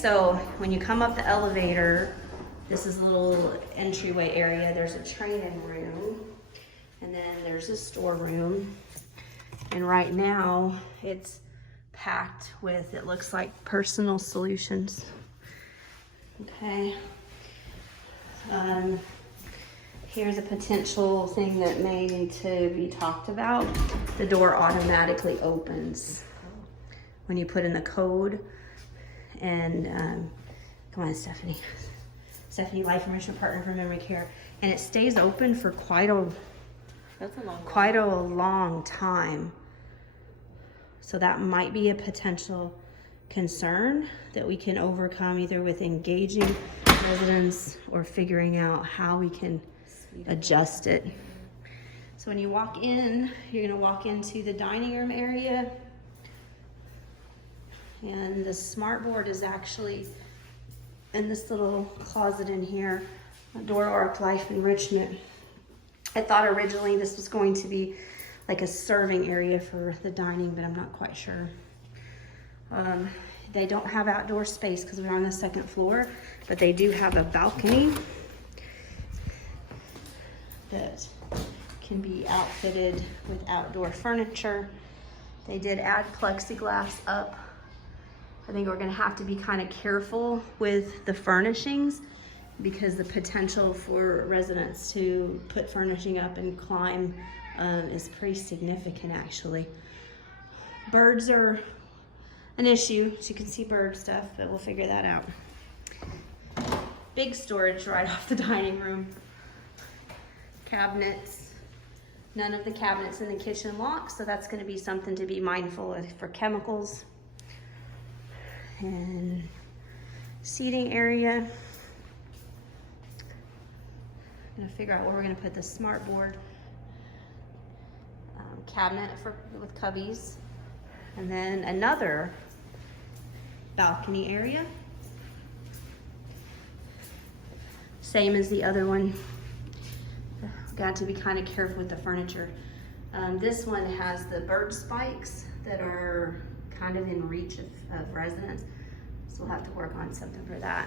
So when you come up the elevator, this is a little entryway area. There's a training room, and then there's a storeroom. And right now it's packed with, it looks like, personal solutions. Okay. Here's a potential thing that may need to be talked about. The door automatically opens when you put in the code. And come on, Stephanie, life enrichment partner for memory care, and it stays open for quite a long time. So that might be a potential concern that we can overcome either with engaging residents or figuring out how we can adjust it. So when you walk in, you're going to walk into the dining room area. And the smart board is actually in this little closet in here, Door Arc Life Enrichment. I thought originally this was going to be like a serving area for the dining, but I'm not quite sure. They don't have outdoor space because we're on the second floor, but they do have a balcony that can be outfitted with outdoor furniture. They did add plexiglass up. I think we're gonna have to be kind of careful with the furnishings because the potential for residents to put furnishing up and climb is pretty significant, actually. Birds are an issue. So you can see bird stuff, but we'll figure that out. Big storage right off the dining room. Cabinets. None of the cabinets in the kitchen lock, so that's gonna be something to be mindful of for chemicals. And seating area. I'm gonna figure out where we're gonna put the smart board. Cabinet with cubbies. And then another balcony area. Same as the other one. Got to be kind of careful with the furniture. This one has the bird spikes that are kind of in reach of residents. So we'll have to work on something for that.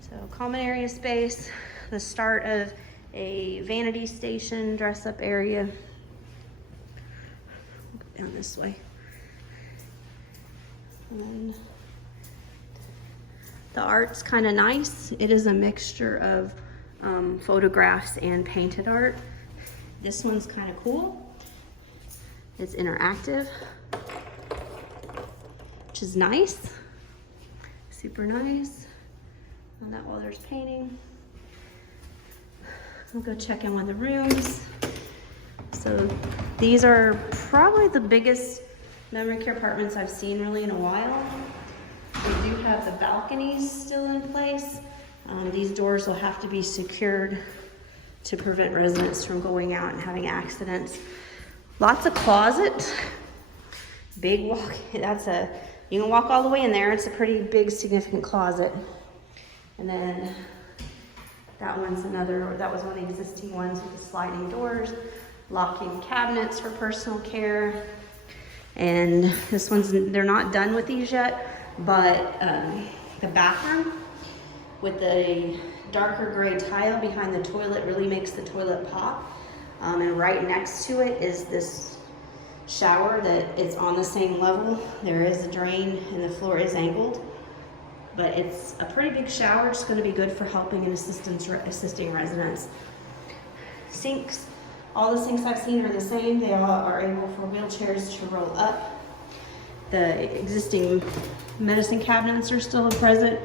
So common area space, the start of a vanity station, dress up area. Down this way. And the art's kind of nice. It is a mixture of photographs and painted art. This one's kind of cool. It's interactive, which is nice. Super nice. On that wall there's painting. We'll go check in one of the rooms. So these are probably the biggest memory care apartments I've seen really in a while. We do have the balconies still in place. These doors will have to be secured to prevent residents from going out and having accidents. Lots of closet. Big walk, you can walk all the way in there. It's a pretty big, significant closet. And then that was one of the existing ones with the sliding doors. Locking cabinets for personal care. And this one's, they're not done with these yet, but the bathroom with the darker gray tile behind the toilet really makes the toilet pop. And right next to it is this shower that it's on the same level. There is a drain and the floor is angled, but it's a pretty big shower. It's going to be good for helping and assisting residents. Sinks. All the sinks I've seen are the same. They all are able for wheelchairs to roll up. The existing medicine cabinets are still present.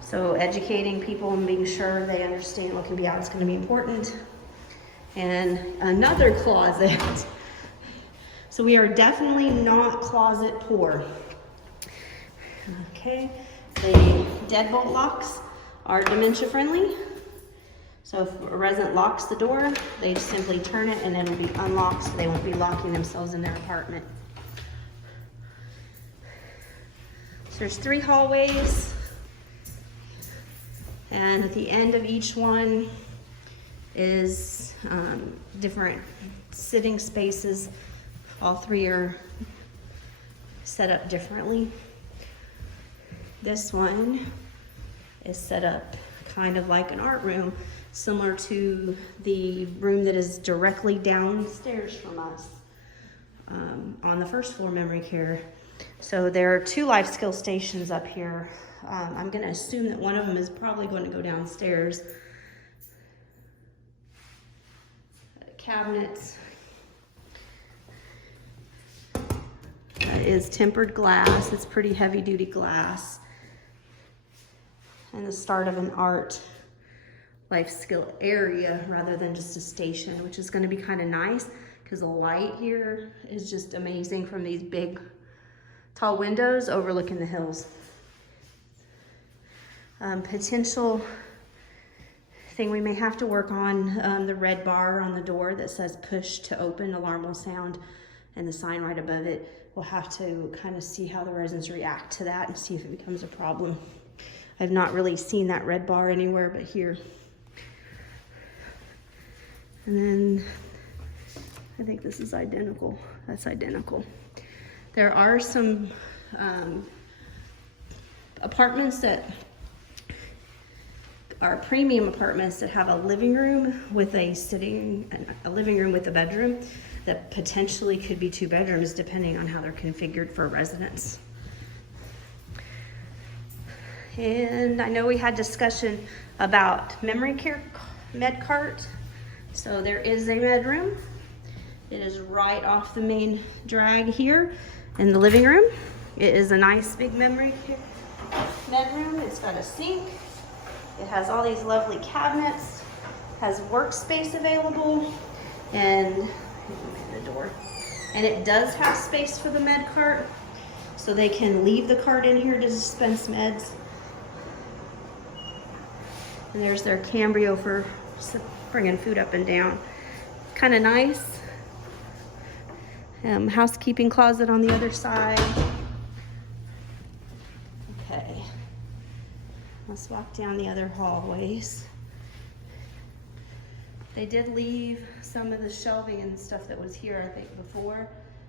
So educating people and being sure they understand what can be out is going to be important. And another closet. So we are definitely not closet poor. Okay, the deadbolt locks are dementia friendly. So if a resident locks the door, they simply turn it and it'll be unlocked, so they won't be locking themselves in their apartment. So there's 3 hallways, and at the end of each one is different sitting spaces. All 3 are set up differently. This one is set up kind of like an art room, similar to the room that is directly downstairs from us on the first floor memory care. So there are 2 life skill stations up here. I'm going to assume that one of them is probably going to go downstairs. Cabinets. That is tempered glass. It's pretty heavy duty glass. And the start of an art life skill area rather than just a station, which is going to be kind of nice because the light here is just amazing from these big tall windows overlooking the hills. Potential thing we may have to work on, the red bar on the door that says push to open, alarm will sound, and the sign right above it. We'll have to kind of see how the residents react to that and see if it becomes a problem. I've not really seen that red bar anywhere but here. And then I think this is identical. That's identical. There are some apartments that are premium apartments that have a living room with a living room with a bedroom that potentially could be 2 bedrooms depending on how they're configured for residents. And I know we had discussion about memory care med cart. So there is a med room. It is right off the main drag here in the living room. It is a nice big memory care med room. It's got a sink. It has all these lovely cabinets, has workspace available, and the door. And it does have space for the med cart, so they can leave the cart in here to dispense meds. And there's their cambrio for bringing food up and down. Kind of nice. Housekeeping closet on the other side. Okay. Let's walk down the other hallways. They did leave some of the shelving and stuff that was here, I think, before.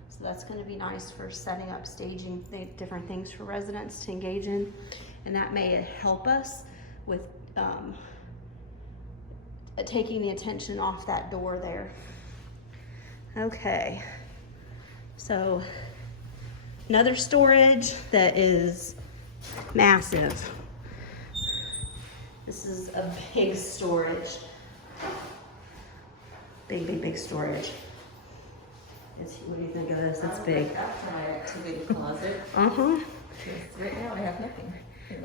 So that's going to be nice for setting up, staging different things for residents to engage in. And that may help us with taking the attention off that door there. Okay. So another storage that is massive. This is a big storage. Big storage. What do you think of this? It's big. After my activity closet. Uh-huh. Right now I have nothing.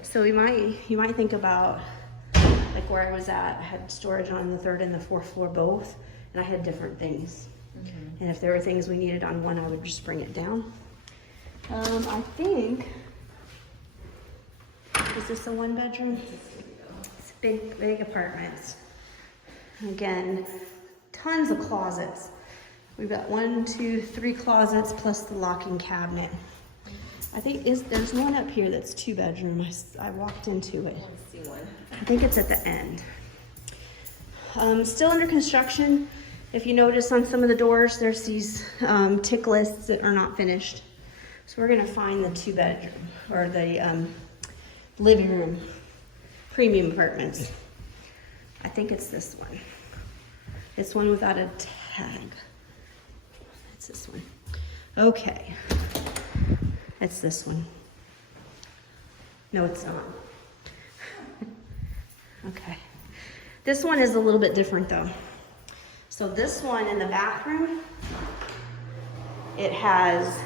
So you might think about like where I was at. I had storage on the 3rd and the 4th floor both, and I had different things. Mm-hmm. And if there were things we needed on one, I would just bring it down. I think, is this a 1 bedroom? It's big apartments. Again, tons of closets. We've got 1, 2, 3 closets plus the locking cabinet. I think there's one up here that's 2 bedroom. I walked into it. I see one. I think it's at the end. Still under construction. If you notice on some of the doors, there's these tick lists that are not finished. So we're gonna find the 2 bedroom or the living room premium apartments. I think it's this one. It's one without a tag. It's this one. Okay. It's this one. No, it's not. Okay. This one is a little bit different though. So this one in the bathroom, it has,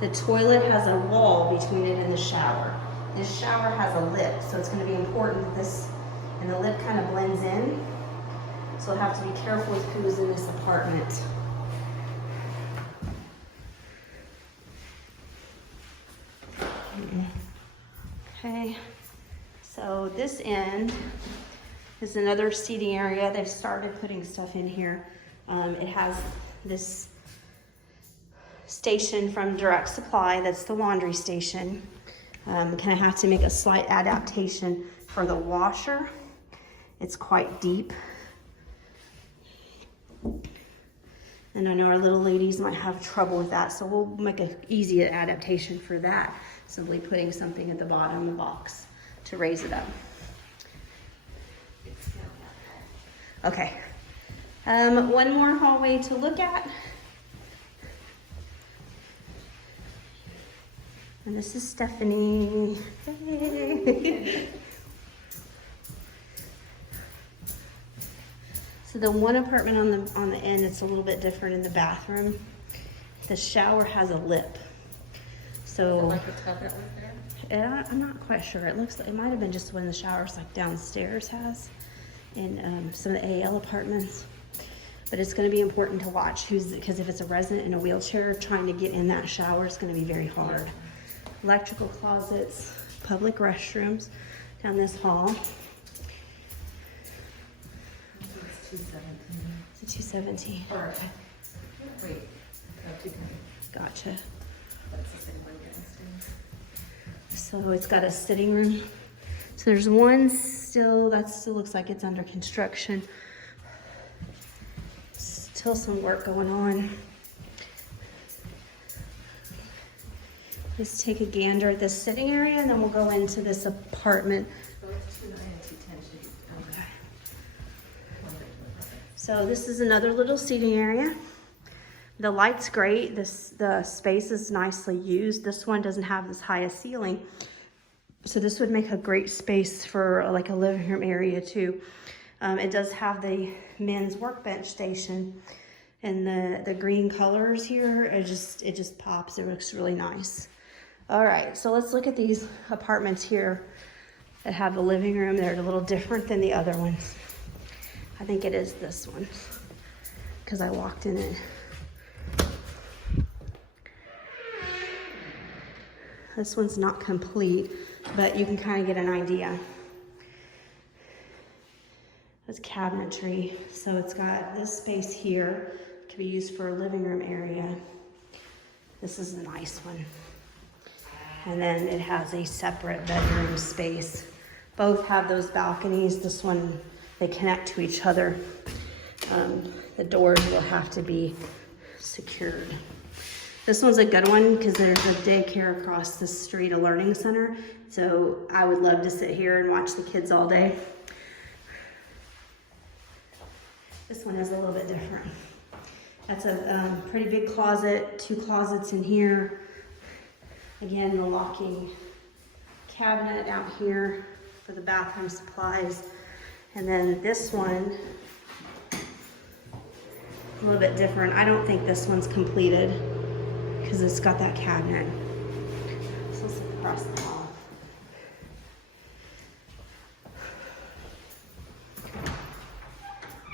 the toilet has a wall between it and the shower. This shower has a lip, so it's gonna be important that this, and the lip kind of blends in. So we'll have to be careful with who's in this apartment. Okay, so this end is another seating area. They've started putting stuff in here. It has this station from Direct Supply, that's the laundry station. Kind of have to make a slight adaptation for the washer. It's quite deep. And I know our little ladies might have trouble with that, so we'll make an easy adaptation for that. possibly putting something at the bottom of the box to raise it up. Okay. One more hallway to look at. And this is Stephanie. Hey. So the one apartment on the end, it's a little bit different in the bathroom. The shower has a lip. So Like the tub that was there? I'm not quite sure. It looks like it might have been just one of the showers like downstairs has in some of the AL apartments. But it's going to be important to watch because if it's a resident in a wheelchair trying to get in that shower, it's going to be very hard. Electrical closets, public restrooms down this hall. It's 217. It's a 217. Or, wait, no, 210. Gotcha. That's the same one downstairs. So it's got a sitting room. So there's one still, that still looks like it's under construction. Still some work going on. Let's take a gander at this sitting area and then we'll go into this apartment. So it's 209 and 210 should be. Okay. One bit. So this is another little seating area. The light's great. The space is nicely used. This one doesn't have as high a ceiling. So this would make a great space for like a living room area too. It does have the men's workbench station and the green colors here. It just pops. It looks really nice. All right, so let's look at these apartments here that have a living room. They're a little different than the other ones. I think it is this one because I walked in it. This one's not complete, but you can kind of get an idea. It's cabinetry, so it's got this space here. It can be used for a living room area. This is a nice one. And then it has a separate bedroom space. Both have those balconies. This one, they connect to each other. The doors will have to be secured. This one's a good one because there's a daycare across the street, a learning center. So I would love to sit here and watch the kids all day. This one is a little bit different. That's a pretty big closet, 2 closets in here. Again, the locking cabinet out here for the bathroom supplies. And then this one, a little bit different. I don't think this one's completed because it's got that cabinet. So let's look across the hall.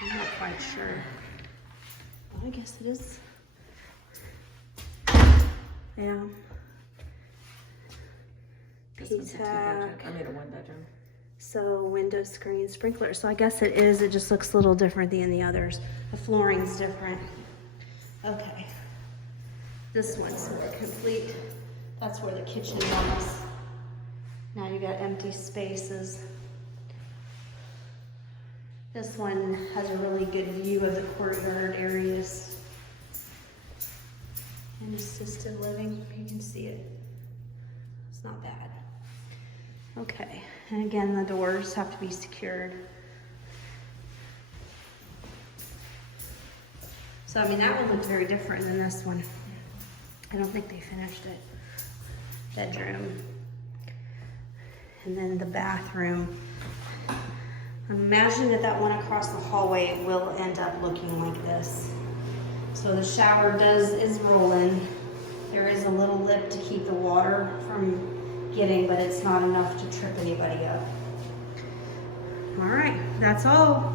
I'm not quite sure. Well, I guess it is. Yeah. This one's a 2-bedroom. I made a 1-bedroom. So window screen sprinkler. So I guess it is. It just looks a little different than the others. The flooring's different. Okay. This one's complete. That's where the kitchen was. Now you got empty spaces. This one has a really good view of the courtyard areas. And assisted living, you can see it. It's not bad. Okay, and again, the doors have to be secured. So, I mean, that one looked very different than this one. I don't think they finished it. Bedroom. And then the bathroom. I'm imagining that one across the hallway will end up looking like this. So the shower is rolling. There is a little lip to keep the water from getting, but it's not enough to trip anybody up. All right, that's all.